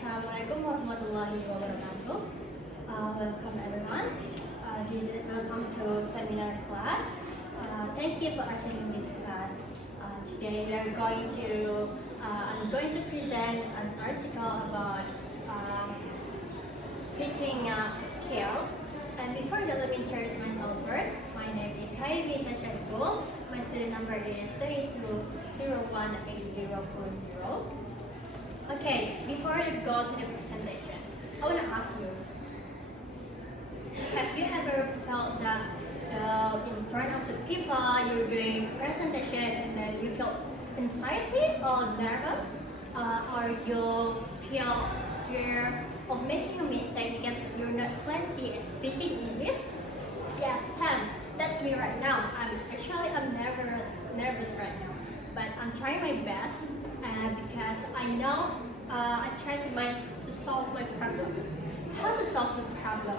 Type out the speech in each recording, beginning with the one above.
Assalamualaikum warahmatullahi wabarakatuh. Welcome everyone. Welcome to seminar class. Thank you for attending this class. Today I'm going to present an article about speaking skills. And before that, let me introduce myself first. My name is Hairi Shashadikul. My student number is 32018040. Okay, before you go to the presentation, I want to ask you, have you ever felt that in front of the people you're doing presentation and then you feel anxiety or nervous, or you feel fear of making a mistake because you're not fluency at speaking English? Yes, Sam, that's me right now. I'm nervous right now, but I'm trying my best because I know I try to solve my problems. How to solve the problem?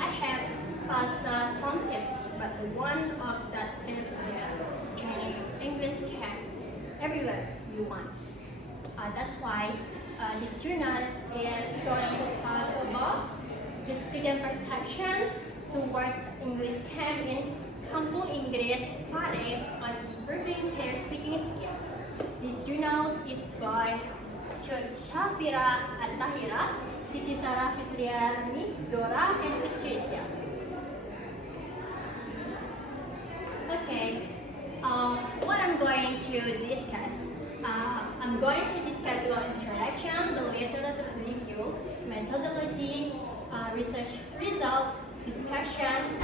I have some tips, but one of that tips is joining English camp everywhere you want. That's why this journal is going to talk about the student perceptions towards English camp in Kampung Inggris Pare on improving their speaking skills. This journal is by Shafira At-Tahira, Siti Sarah Fitriani, Dora, and Patricia. Okay, what I'm going to discuss. I'm going to discuss about introduction, the literature review, methodology, research result, discussion,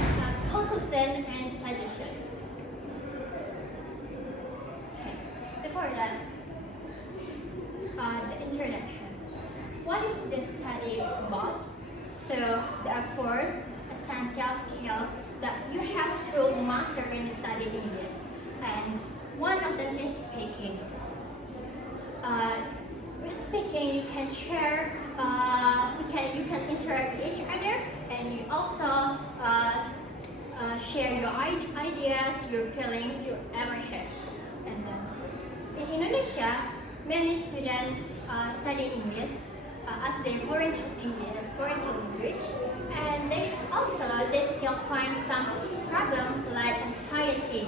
conclusion, and suggestion. Okay. Before that, the introduction. What is this study about? So, there are four essential skills that you have to master when you study English, and one of them is speaking. With speaking, you can share, you can interact with each other, and you also share your ideas, your feelings, your emotions. And in Indonesia, many students study English as their foreign language, and they still find some problems like anxiety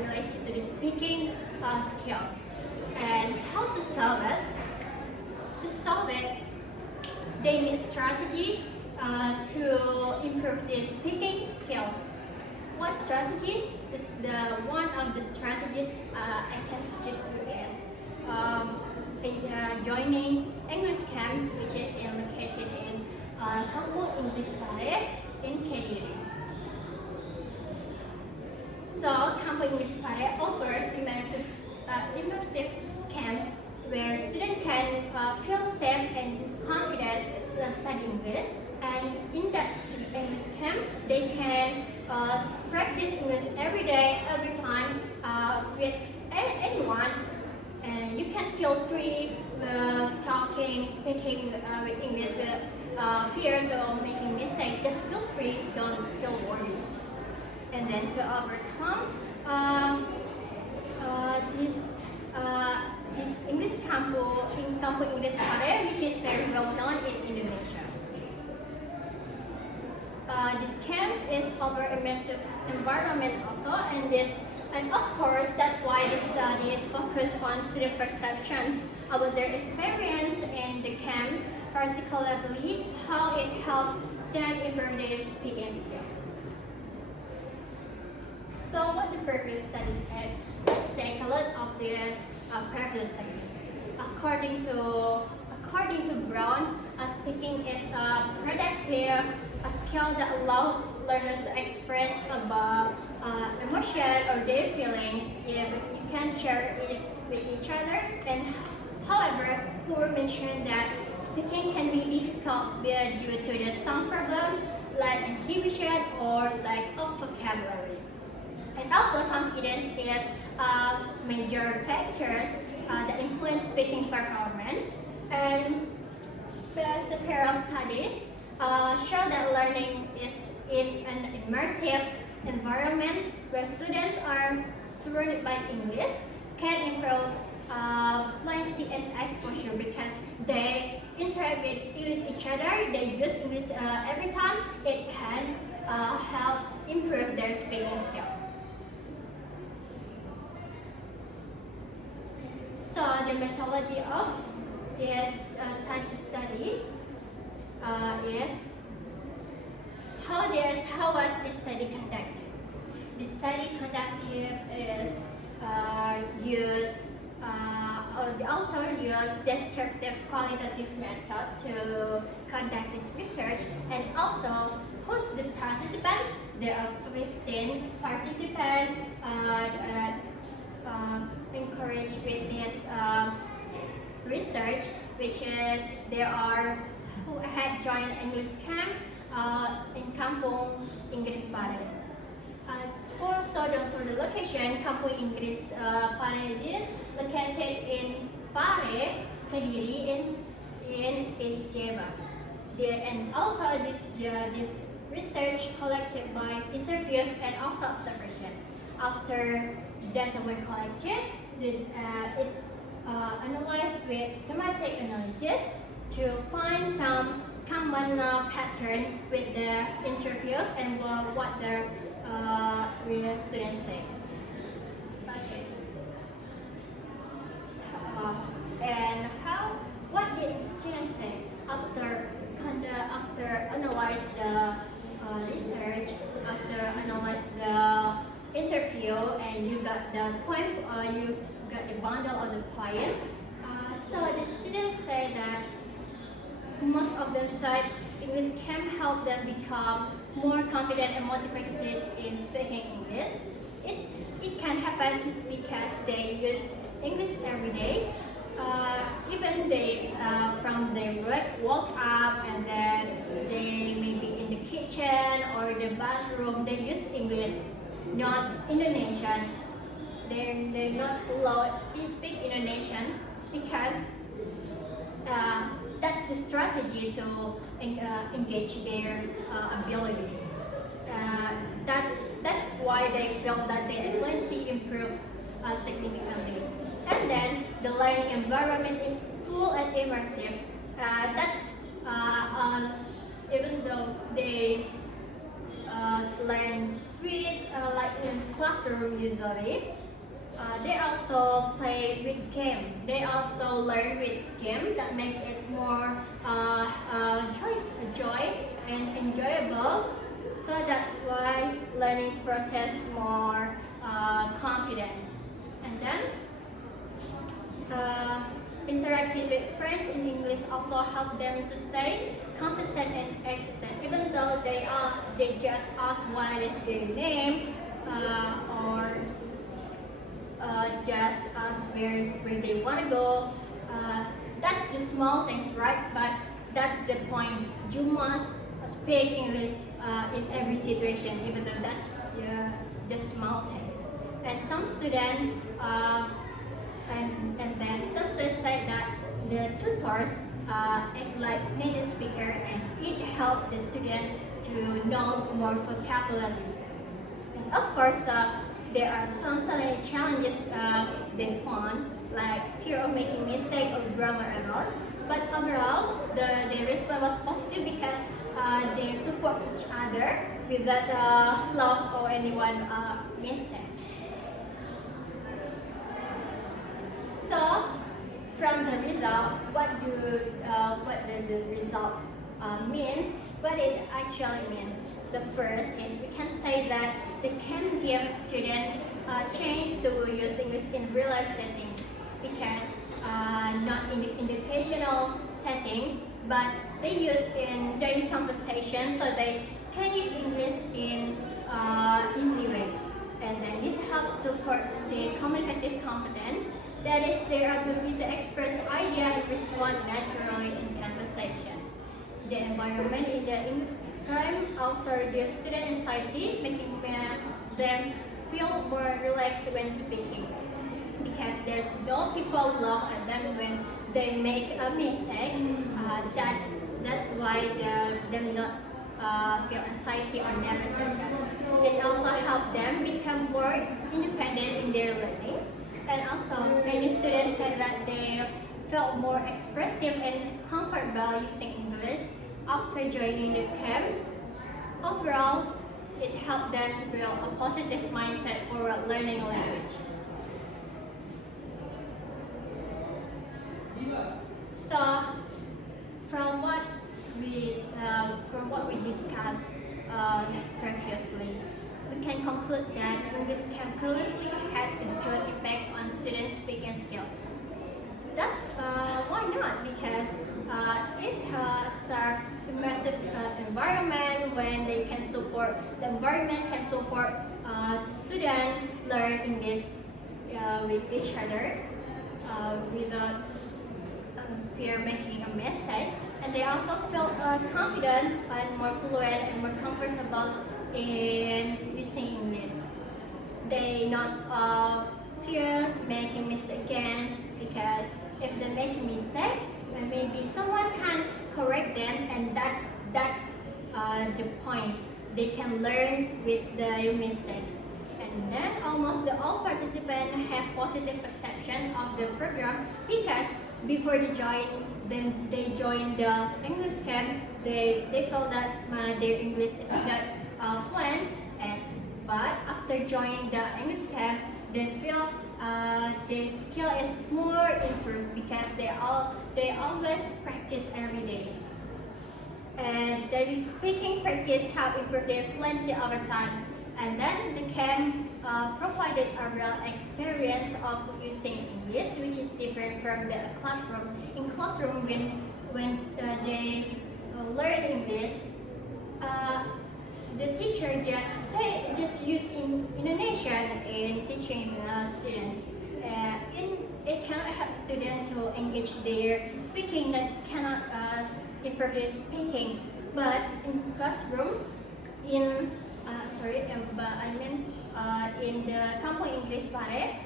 related to the speaking skills. And how to solve it? To solve it, they need strategy to improve their speaking skills. What strategies? One of the strategies I can suggest you is joining English camp, which is located in Kampung Inggris Pare in Kediri. So Kampung Inggris Pare offers immersive camps where students can feel safe and confident to study English. And in that English camp, they can practice English every day, every time with anyone. And you can feel free talking, speaking with English with fear to making mistakes. Just feel free, don't feel worried. And then to overcome this English Kampung Inggris Pare, which is very well known in Indonesia. This camp is over immersive environment also, and of course that's why this study is focused on student perceptions about their experience in the camp, particularly how it helped them improve their speaking skills. So what the previous study said, let's take a look of this previous study. According to Brown, speaking is a productive skill that allows learners to express about emotion or their feelings if you can share it with each other. And however, Moore mentioned that speaking can be difficult due to some problems like inhibition or lack of vocabulary. And also, confidence is major factors that influence speaking performance. And several studies show that learning is in an immersive environment where students are surrounded by English can improve fluency and exposure because they interact with English each other, they use English every time, it can help improve their speaking skills. So the methodology of this type of study is how was the study conducted? The study conducted is the author used descriptive qualitative method to conduct this research, and also who's the participant? There are 15 participants encouraged with this research, which is there are who had joined English camp in Kampung Inggris Pare. For the location, Kampung Inggris Pare is located in Pare, Kediri in East Java. And also this research collected by interviews and also observation. After data were collected, it analyzed with thematic analysis to find some common pattern with the interviews and what the students say. Okay. What did the students say after analyze the research, after analyze the interview, and you got the point, you got the bundle of the point. So the students say that most of them said English can help them become more confident and motivated in speaking English. It can happen because they use English every day. Even they from their work woke up and then they may be in the kitchen or the bathroom, they use English, not Indonesian. They're not allowed to speak Indonesian because that's the strategy to engage their ability. That's why they feel that their fluency improved significantly. And then the learning environment is full and immersive. Even though they learn with like in classroom usually, they also play with game. They also learn with game that make it more joy and enjoyable. So that's why learning process more confidence. And then interacting with friends in English also help them to stay consistent and existent. Even though they just ask what is their name or just ask where they want to go. That's the small things, right? But that's the point. You must speak English in every situation, even though that's just small things. And some students and then some students say that the tutors act like native speaker, and it helped the student to know more vocabulary. And of course, there are some challenges they found, like fear of making mistakes or grammar errors. But overall, the response was positive because they support each other without love or anyone mistake. So, from the result, what the result means? What it actually means? The first is we can say that they can give students a chance to use English in real life settings, because not in the educational settings, but they use in daily conversation, so they can use English in easy way. And then this helps support their communicative competence, that is their ability to express ideas and respond naturally in conversation. The environment in the English classroom also reduces student anxiety, making them feel more relaxed when speaking, because there's no people laugh at them when they make a mistake. That's why them not feel anxiety or nervousness. It also help them become more independent in their learning. And also, many students said that they felt more expressive and comfortable using English after joining the camp. Overall, it helped them build a positive mindset for learning language. So, from what we discussed previously, we can conclude that English camp clearly had a joint impact on students' speaking skill. That's why not? Because it serves immersive environment when they can support the environment can support the student learn English with each other without fear making a mistake, and they also feel confident and more fluent and more comfortable in using English. They not fear making mistakes again, because if they make a mistake, maybe someone can correct them, and that's the point. They can learn with their mistakes. And then almost all participants have positive perception of the program, because before they join the English camp, they felt that their English is not fluent, but after joining the English camp, they feel their skill is more improved, because they always practice every day, and their speaking practice help improve their fluency over time. And then the camp provided a real experience of using English, which is different from the classroom. In classroom, when they learn English, the teacher just use in Indonesian in teaching students. It cannot help students to engage their speaking, that cannot improve their speaking. But in classroom, in in the Kampung English Pare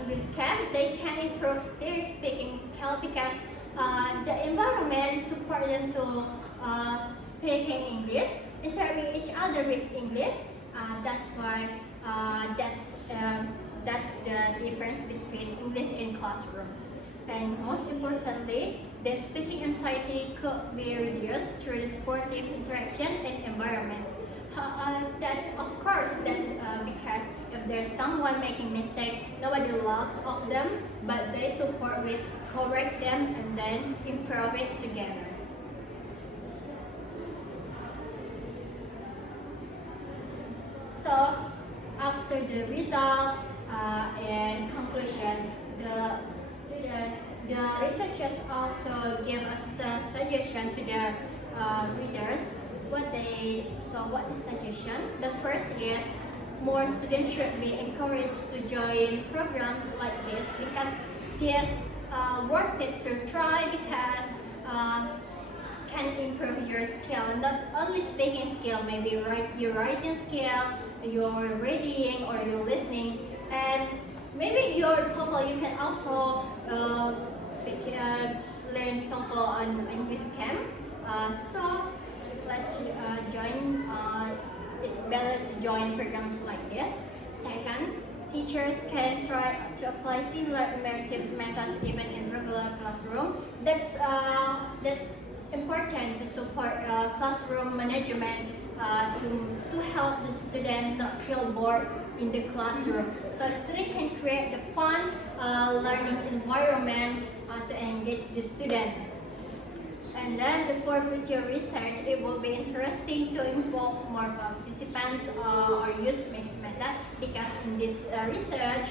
English camp, they can improve their speaking skill, because the environment support them to speaking English, interacting each other with English. That's why that's the difference between English in classroom. And most importantly, their speaking anxiety could be reduced through the supportive interaction and environment. That's because if there's someone making mistake, nobody laughs of them, but they support with correct them and then improve it together. So after the result and conclusion, the researchers also give us a suggestion to the readers. What the suggestion? The first is more students should be encouraged to join programs like this, because it's worth it to try, because can improve your skill, not only speaking skill, maybe your writing skill, your reading or your listening, and maybe your TOEFL. You can also learn TOEFL on English camp. So let's join. It's better to join programs like this. Second, teachers can try to apply similar immersive methods even in regular classroom. That's important to support classroom management to help the student not feel bored in the classroom. So the student can create the fun learning environment to engage the student. And then for future research, it will be interesting to involve more participants or use mixed method, because in this research,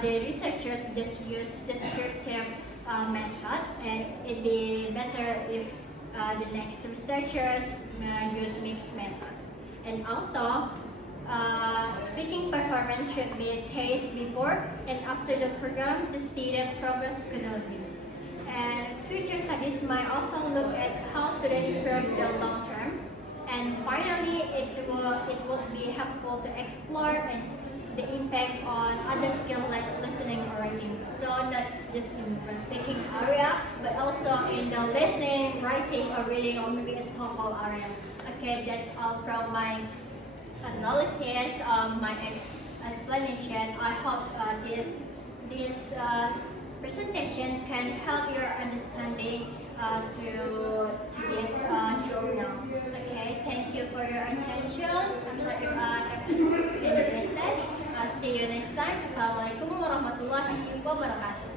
the researchers just use descriptive method, and it'd be better if the next researchers use mixed methods. And also, speaking performance should be tested before and after the program to see the progress clearly. And future studies might also look at how students improve the long term. And finally, it will be helpful to explore the impact on other skills like listening or writing. So not just in the speaking area, but also in the listening, writing, or reading, or maybe a TOEFL area. Okay, that's all from my analysis, my explanation. I hope this presentation can help your understanding to this journal. Okay, thank you for your attention. I'm sorry if I was interested. See you next time. Assalamualaikum warahmatullahi wabarakatuh.